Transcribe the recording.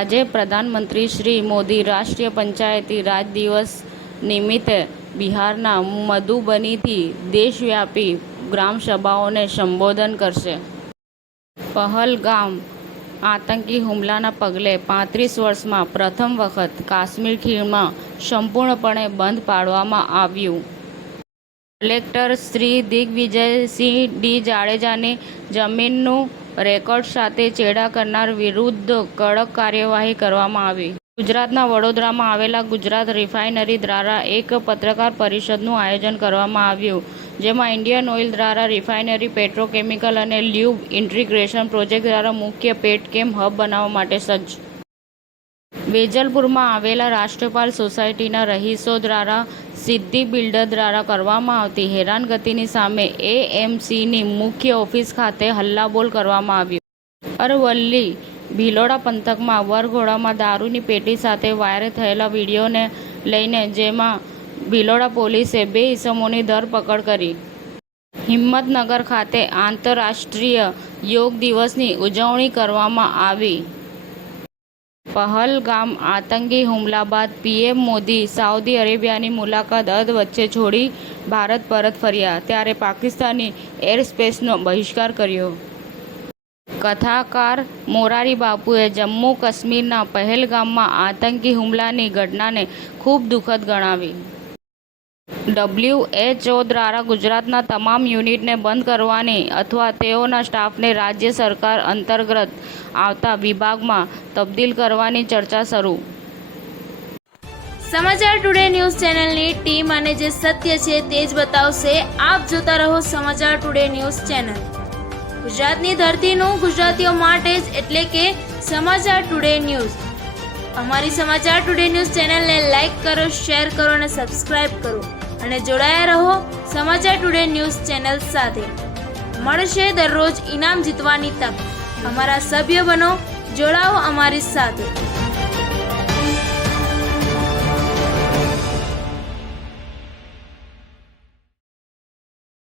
આજે પ્રધાનમંત્રી શ્રી મોદી રાષ્ટ્રીય પંચાયતી રાજ દિવસ નિમિત્તે બિહારના મધુબનીથી દેશવ્યાપી ગ્રામસભાઓને સંબોધન કરશે. પહલગામ આતંકી હુમલાના પગલે 35 વર્ષમાં પ્રથમ વખત કાશ્મીર ખીણમાં સંપૂર્ણપણે બંધ પાડવામાં આવ્યું. કલેક્ટર શ્રી દિગ્વિજયસિંહ ડી જાડેજાની જમીનનું રેકોર્ડ સાથે ચેડા કરનાર વિરુદ્ધ કડક કાર્યવાહી કરવામાં આવી. ગુજરાતના વડોદરામાં આવેલા ગુજરાત રિફાઇનરી દ્વારા એક પત્રકાર પરિષદનું આયોજન કરવામાં આવ્યું, જેમાં ઇન્ડિયન ઓઇલ દ્વારા રિફાઇનરી, પેટ્રોકેમિકલ અને લ્યુબ ઇન્ટિગ્રેશન પ્રોજેક્ટ દ્વારા મુખ્ય પેટકેમ હબ બનાવવા માટે સજ્જ. વેજલપુરમાં આવેલા રાષ્ટ્રપાલ સોસાયટીના રહીશો દ્વારા સિદ્ધિ બિલ્ડર દ્વારા કરવામાં આવતી હેરાનગતિની સામે એએમસીની મુખ્ય ઓફિસ ખાતે હલ્લાબોલ કરવામાં આવ્યો. અરવલ્લી ભિલોડા પંથકમાં વરઘોડામાં દારૂની પેટી સાથે વાયરલ થયેલા વિડીયોને લઈને જેમાં ભિલોડા પોલીસે 2 ઇસમોની ધરપકડ કરી. હિંમતનગર ખાતે આંતરરાષ્ટ્રીય યોગ દિવસની ઉજવણી કરવામાં આવી. પહલગામ આતંકી હુમલા બાદ પીએમ મોદી સાઉદી અરેબિયાની મુલાકાત અધવચ્ચે છોડી ભારત પરત ફર્યા ત્યારે પાકિસ્તાની એરસ્પેસનો બહિષ્કાર કર્યો. કથાકાર મોરારી બાપુએ જમ્મુ કાશ્મીરના પહલગામમાં આતંકી હુમલાની ઘટનાને ખૂબ દુઃખદ ગણાવી. WHO દ્વારા ગુજરાતના તમામ યુનિટને બંધ કરવાની અથવા તેઓના સ્ટાફને રાજ્ય સરકાર અંતર્ગત આવતા વિભાગમાં તબદીલ કરવાની ચર્ચા શરૂ. સમાચાર ટુડે ન્યૂઝ ચેનલની ટીમ અને જે સત્ય છે તે જ બતાવશે. આપ જોતા રહો સમાચાર ટુડે ન્યૂઝ ચેનલ. ગુજરાતની ધરતીનું ગુજરાતીઓ માટે જ, એટલે કે સમાચાર ટુડે ન્યૂઝ. અમારી સમાચાર ટુડે ન્યૂઝ ચેનલને લાઈક કરો, શેર કરો અને સબસ્ક્રાઇબ કરો અને જોડાયા રહો સમાચાર ટુડે ન્યૂઝ ચેનલ સાથે. મળશે દરરોજ ઇનામ જીતવાની તક. અમારા સભ્ય બનો, જોડાઓ અમારી સાથે.